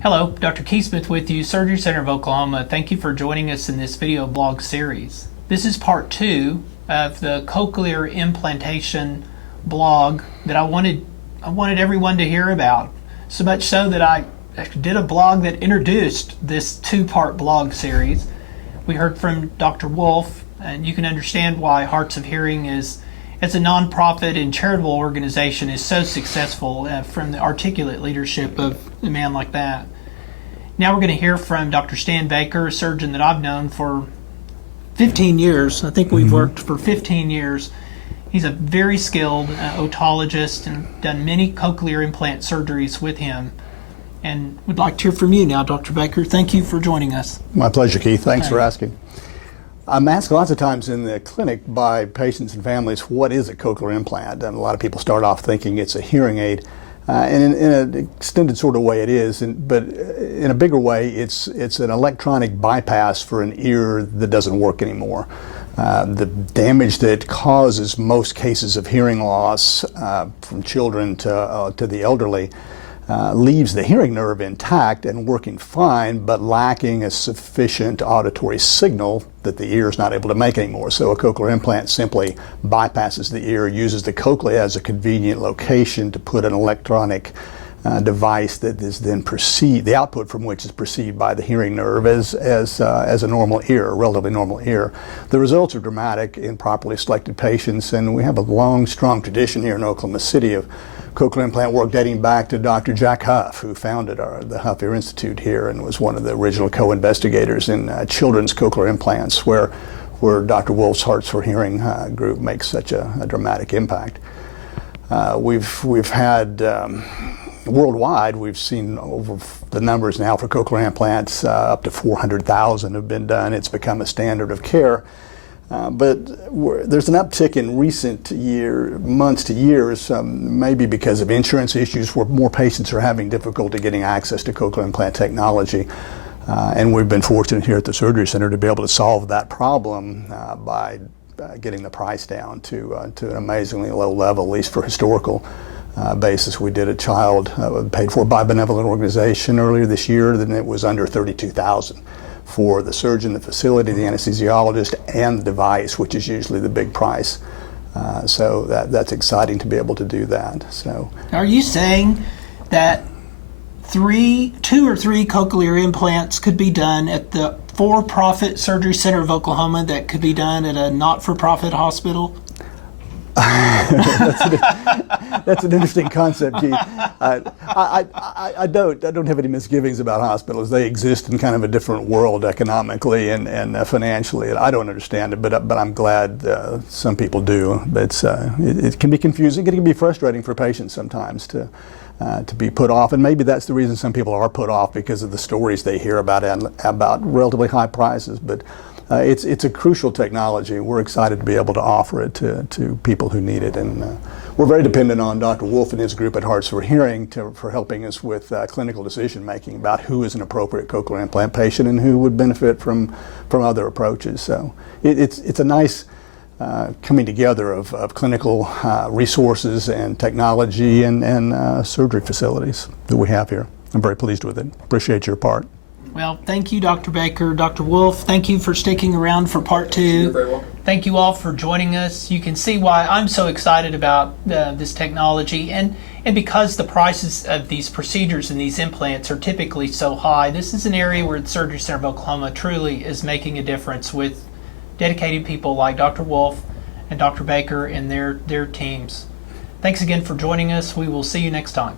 Hello, Dr. Keysmith with you, Surgery Center of Oklahoma. Thank you for joining us in this video blog series. This is part 2 of the cochlear implantation blog that I wanted everyone to hear about. So much so that I did a blog that introduced this 2-part blog series. We heard from Dr. Wolf, and you can understand why Hearts of Hearing as a nonprofit and charitable organization is so successful from the articulate leadership of a man like that. Now we're going to hear from Dr. Stan Baker, a surgeon that I've known for 15 years. I think we've worked for 15 years. He's a very skilled otologist and done many cochlear implant surgeries with him. And we'd like to hear from you now, Dr. Baker. Thank you for joining us. My pleasure, Keith. Thanks for asking. I'm asked lots of times in the clinic by patients and families, what is a cochlear implant? And a lot of people start off thinking it's a hearing aid. And in an extended sort of way it is, but in a bigger way, it's an electronic bypass for an ear that doesn't work anymore. The damage that causes most cases of hearing loss from children to the elderly leaves the hearing nerve intact and working fine, but lacking a sufficient auditory signal that the ear is not able to make anymore. So a cochlear implant simply bypasses the ear, uses the cochlea as a convenient location to put an electronic device that is then perceived, the output from which is perceived by the hearing nerve as a normal ear, a relatively normal ear. The results are dramatic in properly selected patients, and we have a long, strong tradition here in Oklahoma City of cochlear implant work dating back to Dr. Jack Huff, who founded the Huff Ear Institute here and was one of the original co-investigators in children's cochlear implants, where Dr. Wolf's Hearts for Hearing group makes such a dramatic impact. We've had worldwide, we've seen over the numbers now for cochlear implants, up to 400,000 have been done. It's become a standard of care. But there's an uptick in recent months to years, maybe because of insurance issues where more patients are having difficulty getting access to cochlear implant technology. And we've been fortunate here at the Surgery Center to be able to solve that problem by getting the price down to an amazingly low level, at least for historical basis. We did a child paid for by a benevolent organization earlier this year, then it was under $32,000 for the surgeon, the facility, the anesthesiologist, and the device, which is usually the big price. So that's exciting to be able to do that. So, are you saying that 2 or 3 cochlear implants could be done at the for-profit Surgery Center of Oklahoma that could be done at a not-for-profit hospital? That's an interesting concept, Keith. I don't have any misgivings about hospitals. They exist in kind of a different world economically and financially. I don't understand it, but I'm glad some people do. It can be confusing. It can be frustrating for patients sometimes to be put off, and maybe that's the reason some people are put off, because of the stories they hear about relatively high prices. But it's a crucial technology. We're excited to be able to offer it to people who need it, and we're very dependent on Dr. Wolf and his group at Hearts for Hearing for helping us with clinical decision making about who is an appropriate cochlear implant patient and who would benefit from other approaches. So it's a nice coming together of clinical resources and technology and surgery facilities that we have here. I'm very pleased with it. Appreciate your part. Well, thank you, Dr. Baker. Dr. Wolf, thank you for sticking around for part 2. You're very welcome. Thank you all for joining us. You can see why I'm so excited about this technology, and because the prices of these procedures and these implants are typically so high. This is an area where the Surgery Center of Oklahoma truly is making a difference with dedicated people like Dr. Wolf and Dr. Baker and their teams. Thanks again for joining us. We will see you next time.